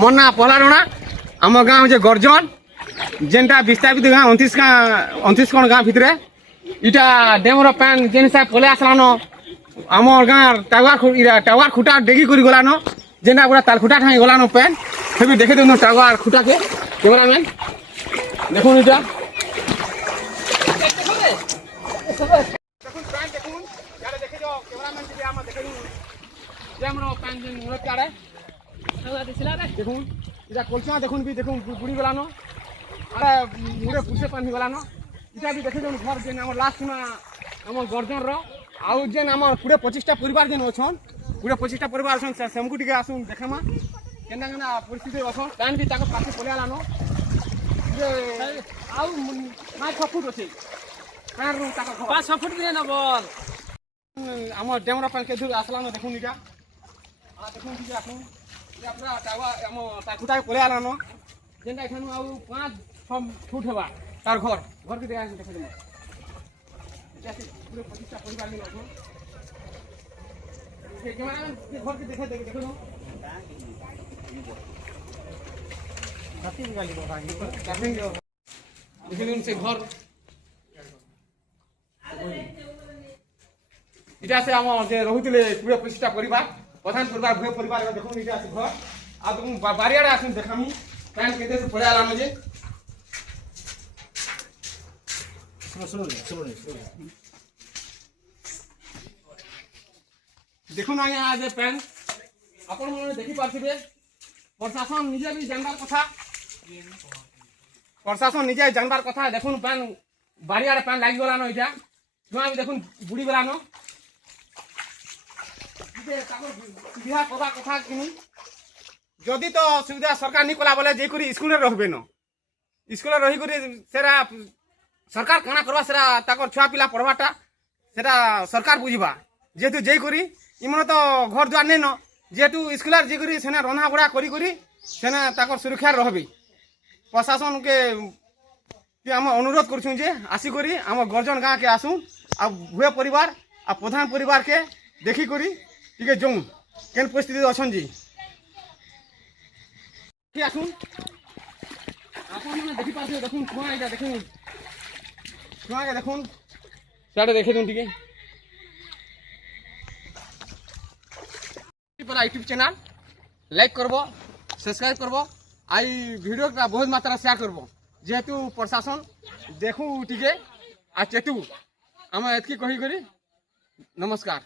मोर ना पहला रଣା आम गाँ हूँ गर्जन जेनटा विस्थापित गाँ 29 कौन गाँ भितर इटा डेमर पैन जेन हिसाब पलै आसलान आम गाँ टावर खुटा डेगी कर गलान जेनटा पूरा तालखुटा ठाई गलान पैन फिर भी देखे देन टावर खुटा के कैमरामैन देखुन इटा দেখুন এটা কলচা দেখুন বি দেখুন বুড়ি গলানো আরে মুড়ে পুষে পানি গলানো এটা বি দেখে দেখুন ঘর যেন আমার লাস্ট না আমার গর্জন র আউ যেন আমার পুরে 25টা পরিবার যেন অছন পুরে 25টা পরিবার অছন সেমকু টিকে আসুন দেখামা কেনা কেনা পরিস্থিতি অছন প্যান বি তাকে পাশে পলে আলানো যে আউ মাই 6 ফুট আছে প্যান রু তাকে 5-6 ফুট দিলে না বল আমার ডেমরা প্যান কে দূর আসলানো দেখুন এটা আর দেখুন কি আসুন पूरा टावा हम ताकुटा पले आलानो जेनटा एखानु आउ 5-6 फुट हेबा तार घर के देखा देखे दे जैसे पूरे 25टा परिवार में रखो ये कैमरामैन के घर के देखे देखो नो काफी गाली बाबा काफी देखिन से घर इटा से हम जे रहुतिले पूरे 25टा परिवार प्रधान परिवार भूय परिवार देखो नीचे आसी घर आ तुम बारियाडे आसुन देखामु कान केते से पड़े आलानो जे सुनो देखो ना यहाँ जे पैन अपन मन देखि पारथिबे प्रशासन निजे भी जानबार कथा प्रशासन निजे जानबार कथा देखुन पैन बारियाडे पैन लागि गलानो इटा तुआ भी देखुन बुड़ी गलानो बिहार कथा कथा किनी जदि तो सुविधा सरकार नहीं कला बोले जेकरी स्कूल रहबे न स्कूल रही करी सेरा सरकार काना करबा सेरा ताकर छुआ पिला पढ़वाटा सेरा सरकार बुझिबा जेतु जेकरी इमन तो घर द्वार नै न जेतु स्कूल जेकरी सेना रंधा बड़ा करी करी सेना ताकर सुरक्षा रहबे प्रशासन के हम अनुरोध करछुं जे आसी करी हम गर्जन गाँ के आसु आ भुए परिवार आ प्रधान परिवार के देखी करी ठीक है जो केन परिस्थिति अछन जी ठीक आसुन आपन माने देखि पाछे देखुन कुआ इटा देखुन कुआ के देखुन साडे देखि दुन ठीक पर यूट्यूब चैनल लाइक करबो सब्सक्राइब करबो आई वीडियो का बहुत मात्रा शेयर करबो जेतु प्रशासन देखु ठीक आ चेतु हम एतकी कहि करी नमस्कार।